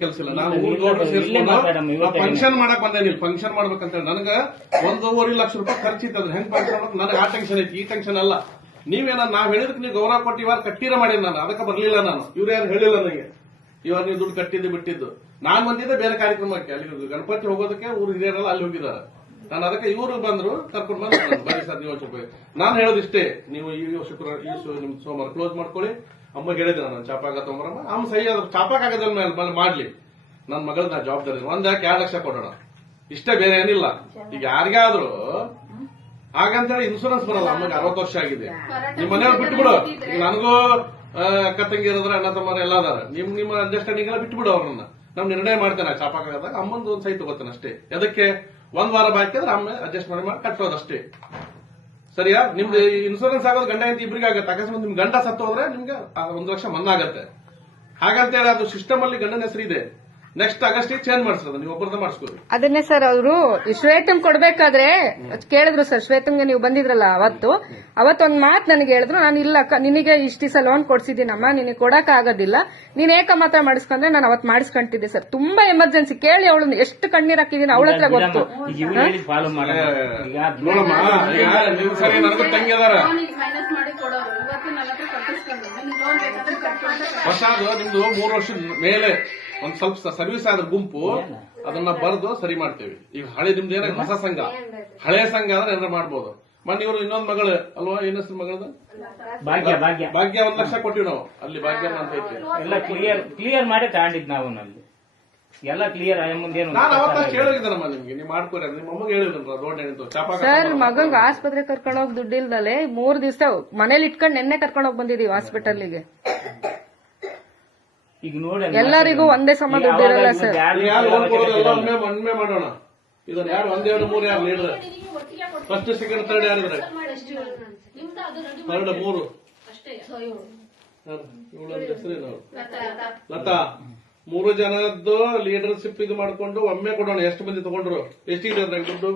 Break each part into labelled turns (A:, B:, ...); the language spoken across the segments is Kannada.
A: ಕೆಲಸ ಇಲ್ಲ ನಾನು ಫಂಕ್ಷನ್ ಮಾಡಕ್ ಬಂದೇನಿ ಫಂಕ್ಷನ್ ಮಾಡ್ಬೇಕಂತ ನನಗ ಒಂದೂವರೆ ಲಕ್ಷ ರೂಪಾಯಿ ಖರ್ಚಿತ್ತು. ಅದ್ರ ಹೆಂಗ್ ಫಂಕ್ಷನ್ ಮಾಡಕ್ ನನಗೆ ಆ ಟೆನ್ಷನ್ ಐತಿ ಈ ಟೆನ್ಷನ್ ಅಲ್ಲ. ನೀವೇನ ನಾವ್ ಹೇಳಿದಕ್ಕೆ ನೀವು ಗೌರವ ಕೊಟ್ಟು ಇವಾಗ ಕಟ್ಟಿರ ಮಾಡಿ ನಾನು. ಅದಕ್ಕೆ ಬರ್ಲಿಲ್ಲ ನಾನು. ಇವ್ರು ಯಾರು ಹೇಳಿಲ್ಲ ನನಗೆ. ಇವಾಗ ನೀವು ದುಡ್ಡು ಕಟ್ಟಿದ್ದು ಬಿಟ್ಟಿದ್ದು. ನಾನ್ ಬಂದಿದ್ದೆ ಬೇರೆ ಕಾರ್ಯಕ್ರಮಕ್ಕೆ. ಅಲ್ಲಿ ಗಣಪತಿ ಹೋಗೋದಕ್ಕೆ ಊರು ಹಿರಿಯರೆಲ್ಲ ಅಲ್ಲಿ ಹೋಗಿದ್ದಾರೆ. ನಾನು ಅದಕ್ಕೆ ಇವರು ಬಂದ್ರು ಕರ್ಕೊಂಡು ಬಂದ್ರು. ಬನ್ನಿ ಸರ್ ನೀವು ನಾನು ಹೇಳೋದಿಷ್ಟೇ. ನೀವು ಈ ಶುಕ್ರವಾರ ಈ ಸೋಮವಾರ ಕ್ಲೋಸ್ ಮಾಡ್ಕೊಳ್ಳಿ. ಅಮ್ಮಗೆ ಹೇಳಿದೆ ನಾನು ಚಾಪಾಕ ತೊಗೊಂಬರಮ್ಮ. ಅಮ್ಮ ಸಹಿ ಅದು ಚಾಪಾಕ ಮೇಲೆ ಮಾಡ್ಲಿ. ನನ್ನ ಮಗಳನ್ನ ಜವಾಬ್ದಾರಿ ಒಂದ್ ಯಾಕೆ ಎರಡು ಲಕ್ಷ ಕೊಡೋಣ. ಇಷ್ಟೇ ಬೇರೆ ಏನಿಲ್ಲ. ಈಗ ಯಾರಿಗಾದ್ರೂ ಹಾಗಂತೇಳಿ ಇನ್ಸೂರೆನ್ಸ್ ಬರಲ್ಲ. ಅಮ್ಮಗೆ ಅರವತ್ತು ವರ್ಷ ಆಗಿದೆ. ನಿಮ್ಮ ಮನೆಯವ್ರು ಬಿಟ್ಬಿಡು. ನನಗೂ ಅಕ್ಕ ತಂಗಿ ಇರೋದ್ರ ಅಣ್ಣ ತಮ್ಮ ಎಲ್ಲ ಅದಾರ. ನಿಮ್, ನಿಮ್ಮ ಅಂಡರ್ಸ್ಟ್ಯಾಂಡಿಂಗ್ ಎಲ್ಲ ಬಿಟ್ಬಿಡು ಅವ್ರನ್ನ. ನಮ್ ನಿರ್ಣಯ ಮಾಡ್ತೇನೆ ಚಾಪಾಕ ಆದಾಗ ಅಮ್ಮಂದು ಒಂದ್ ಸಹಿ ತಗೋತೇನೆ ಅಷ್ಟೇ. ಅದಕ್ಕೆ ಒಂದ್ ವಾರ ಬಾಕಿ ಆದ್ರೆ ಅಮ್ಮ ಅಡ್ಜಸ್ಟ್ ಮಾಡಿ ಮಾಡಿ ಕಟ್ಟೋದಷ್ಟೇ ಸರಿಯಾ? ನಿಮ್ದು ಇನ್ಸೂರೆನ್ಸ್ ಆಗೋದು ಗಂಡ ಅಂತ ಇಬ್ಬರಿಗೆ ಆಗತ್ತೆ. ಅಕಸ್ಮಾತ್ ನಿಮ್ ಗಂಡ ಸತ್ತು ಹೋದ್ರೆ ನಿಮ್ಗೆ ಒಂದು ಲಕ್ಷ ಮನ್ನಾ ಆಗತ್ತೆ ಹಾಗಂತ ಹೇಳಿ ಅದು ಸಿಸ್ಟಮ್ ಅಲ್ಲಿ ಗಂಡನ ಹೆಸರು ಇದೆ. ನೆಕ್ಸ್ಟ್ ಆಗಸ್ಟ್ ಚೇಂಜ್ ಮಾಡಿಸೋದು ನೀವು ಒಬ್ಬರದ ಮಾಡಿಸ್ಕೋರಿ
B: ಅದನ್ನೇ ಸರ್ ಅವರು ಶ್ವೇತಂಗ್ ಕೊಡ್ಬೇಕಾದ್ರೆ ಕೇಳಿದ್ರು ಸರ್ ಶ್ವೇತಂಗೆ ನೀವು ಬಂದಿದ್ರಲ್ಲ ಅವತ್ತು. ಅವತ್ತೊಂದ್ ಮಾತು ನನಗೆ ಹೇಳಿದ್ರು ನಾನು ಇಲ್ಲ ಅಕ್ಕ ನಿನಗೆ ಇಷ್ಟ ದಿವಸ ಲೋನ್ ಕೊಡ್ಸಿದ್ದೀನಮ್ಮ ನಿನಗೆ ಕೊಡಕ್ ಆಗೋದಿಲ್ಲ. ನೀನ್ ಏಕ ಮಾತ್ರ ಮಾಡಿಸ್ಕೊಂಡ್ರೆ ನಾನು ಅವತ್ತು ಮಾಡಿಸ್ಕೊಂತಿದ್ದೆ ಸರ್ ತುಂಬಾ ಎಮರ್ಜೆನ್ಸಿ ಕೇಳಿ ಅವಳು ಎಷ್ಟು ಕಣ್ಣೀರ್ ಹಾಕಿದೀನಿ ಅವಳ ಹತ್ರ ಗೊತ್ತು.
A: ಹೊಸದು ನಿಮ್ದು ಮೂರು ವರ್ಷದ ಮೇಲೆ. ಒಂದ್ ಸ್ವಲ್ಪ ಸರ್ವಿಸ್ ಆದ ಗುಂಪು ಅದನ್ನ ಬರೆದು ಸರಿ ಮಾಡ್ತೇವೆ. ಈಗ ಹಳೆ ನಿಮ್ದು ಏನಾಗ ಹೊಸ ಸಂಘ? ಹಳೆ ಸಂಘ ಅಂದ್ರೆ ಏನಾರ ಮಾಡ್ಬೋದು. ಮೊನ್ನೆ ಇವರು ಇನ್ನೊಂದ್ ಮಗಳು ಅಲ್ವಾ ಏನ್ ಹೆಸರು ಮಗಳದು?
C: ಭಾಗ್ಯ ಭಾಗ್ಯ.
A: ಭಾಗ್ಯ ಒಂದ್ ಲಕ್ಷ ಕೊಟ್ಟಿವಿ ನಾವು. ಅಲ್ಲಿ ಭಾಗ್ಯ ಅಂತ ಐತಿ.
C: ಎಲ್ಲ ಕ್ಲಿಯರ್ ಕ್ಲಿಯರ್ ಮಾಡಿ ತಗೊಂಡಿದ್ ನಾವು ಅಲ್ಲಿ. ಎಲ್ಲ ಕ್ಲಿಯರ್ ಮುಂದೇನು
A: ನಾನು ಅವತ್ತಷ್ಟು ಹೇಳಿದ್ದೀನಮ್ಮ ನಿಮ್ಗೆ. ನೀವು ಮಾಡ್ಕೊರಿ ನಿಮ್ಮ ಅಮ್ಮಗೆ ಹೇಳಿದ್ರಲ್ಲ ರೋಡ್ ಏನಂತ. ಚಾಪ
B: ಸರ್ ಮಗಂಗ್ ಆಸ್ಪತ್ರೆ ಕರ್ಕೊಂಡೋಗ್ ಹೋಗಿ ದುಡ್ಡಿಲ್ದಲೆ ಮೂರ್ ದಿವಸ ಮನೇಲಿ ಇಟ್ಕೊಂಡು ನೆನ್ನೆ ಕರ್ಕೊಂಡು ಹೋಗಿ ಬಂದಿದೀವಿ ಹಾಸ್ಪಿಟಲ್ಗೆ
C: ಈಗ ನೋಡಿ
B: ಎಲ್ಲರಿಗೂ ಒಂದೇ ಸಮ ದುಡ್ಡು ಇರಲ್ಲ ಸರ್?
A: ಯಾರು ಲೋನ್ ಕೊಡೋದು ಎಲ್ಲ ಒಮ್ಮೆ ಒಮ್ಮೆ ಮಾಡೋಣ. ಇದನ್ನ ಯಾರು ಒಂದೆರಡು ಮೂರು ಯಾರು ಲೀಡರ್? ಫಸ್ಟ್ ಸೆಕೆಂಡ್ ಥರ್ಡ್ ಯಾರಿದ್ರೆ ಥರ್ಡ್ ಮೂರು. ಹೆಸರೇನು
D: ಲತಾ, ಲತಾ.
A: ಲತಾ ಮೂರು ಜನದ್ದು ಲೀಡರ್ಶಿಪ್ ಇದು ಮಾಡ್ಕೊಂಡು ಒಮ್ಮೆ ಕೊಡೋಣ. ಎಷ್ಟು ಮಂದಿ ತಗೊಂಡ್ರು? ಎಷ್ಟಿದೆ ಅದ್ರಾಗ ದುಡ್ಡು?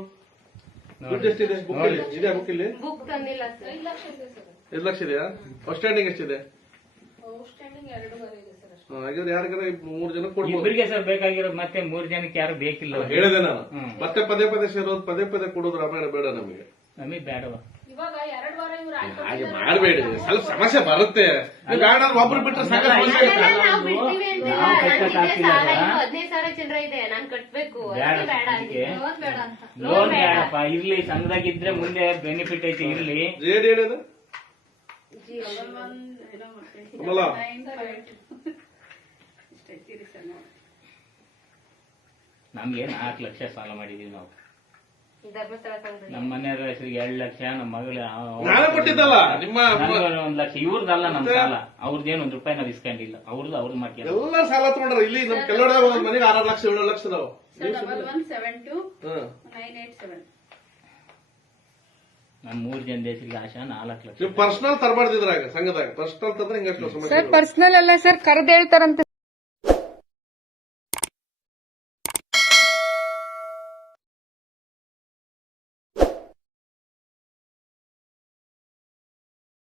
A: ದುಡ್ಡು ಎಷ್ಟಿದೆ? ಬುಕ್ ಇಲ್ಲಿ? ಇದೆ ಬುಕ್ ಇಲ್ಲಿ
D: ಐದು ಲಕ್ಷ ಇದೆ
A: ಫಸ್ಟ್ ಸ್ಟ್ಯಾಂಡಿಂಗ್ ಇದೆಯಾ ಎಷ್ಟಿದೆ ಹಾಗಾದ್ರೆ ಯಾರಿಗಾರ ಮೂರು ಜನ ಕೊಡ್ಬೋದು.
C: ಇಬ್ಬರಿಗೆ ಸರ್ ಬೇಕಾಗಿರೋ ಮತ್ತೆ ಮೂರ್ ಜನಕ್ಕೆ ಯಾರು ಬೇಕಿಲ್ಲ
A: ಹೇಳಿದೆ ನಾನು.
C: ಹ್ಮ್.
A: ಮತ್ತೆ ಪದೇ ಪದೇ ಸೇರೋದು ಪದೇ ಪದೇ ಕೊಡೋದು ರಾಮಾಯಣ ಬೇಡ ನಮಗೆ.
C: ನಮಗೆ ಬೇಡವ?
D: ಇವಾಗ ಎರಡು ವಾರ ಇವ್ರು
A: ಹಾಗೆ ಮಾಡಬೇಡಿ. ಸ್ವಲ್ಪ ಸಮಸ್ಯೆ ಬರುತ್ತೆ. ಒಬ್ರು ಬಿಟ್ಟರೆ ಸಾಕು ಸಮಸ್ಯೆ ಇರುತ್ತೆ.
E: ನಾವು ಬಿಡ್ತೀವಿ ಅಂತಿಲ್ಲ.
C: ನಾವು
E: ನನ್ಗೆ
C: ಕಟ್ಟಕ್ಕಾಗ್ತಿಲ್ಲ
E: ಸಾಲ. ಇನ್ನು ಹದಿನೈದು ಸಾವಿರ ಚಿಲ್ಲರೆ ಇದೆ. ನಾನ್ ಕಟ್ಬೇಕು.
C: ಬೇಡ
E: ಅದಕ್ಕೆ ಬೇಡ
C: ಅದಕ್ಕೆ.
D: ಲೋನ್ ಬೇಡ ಅಂತ.
C: ಲೋನ್ ಬೇಡಪ್ಪ. ಇರ್ಲಿ ಸಂಘದಾಗಿದ್ರೆ ಮುಂದೆ ಬೆನಿಫಿಟ್ ಐತೆ ಇರ್ಲಿ.
A: ಜೇಡಿ ಹೇಳಿದೆ ಕಮಲ
D: ನೈನ್ ಫೈವ್ ಟು. ಇಷ್ಟೇ ಇರಿ ಸರ್ ನೋಡಿ.
C: ನಮ್ಗೆ ನಾಲ್ಕು ಲಕ್ಷ ಸಾಲ ಮಾಡಿದೀವಿ ನಾವು. ನಮ್ಮ ಮನೆಯವ್ರ ಹೆಸರಿಗೆ ಎರಡ್ ಲಕ್ಷ ನಮ್ಮ ಮಗಳ
A: ನಾನೇ ಕೊಟ್ಟಿದ್ದಲ್ಲ ನಿಮ್ಮ
C: ನನ್ಗೆ ಒಂದ್ ಲಕ್ಷ. ಇವ್ರದ್ದಲ್ಲ ನಮ್ ಸಾಲ. ಅವ್ರದ್ದೇನು ಒಂದ್ ರೂಪಾಯಿ ನಾವು ಇಸ್ಕೊಂಡಿಲ್ಲ. ಅವ್ರದ್ದು ಅವ್ರದ್ದು ಮಾಡ್ಕೊಂಡು
A: ಎಲ್ಲ ಸಾಲ ತಗೊಂಡ್ರ ಇಲ್ಲಿ ನಮ್ ಕೆಲವಡೆ ಒಂದ್ ಮನೆಗೆ ಆರ್ ಲಕ್ಷ ಏಳು ಲಕ್ಷ ಅದಾವ
D: sir double one seven two
A: hmm
D: nine eight seven
C: ನಮ್ ಮೂರ್ ಜನ ಹೆಸರಿಗೆ ಆಶಾ ನಾಲ್ಕು ಲಕ್ಷ.
A: ನೀವು ಪರ್ಸನಲ್ ತರಬಾರ್ದಿದ್ರಾಗ ಸಂಘದಾಗ. ಪರ್ಸನಲ್ ತಂದ್ರೆ ಹಿಂಗ
B: ಪರ್ಸನಲ್ ಅಲ್ಲ ಸರ್ ಕರೆದ ಹೇಳ್ತಾರಂತೆ.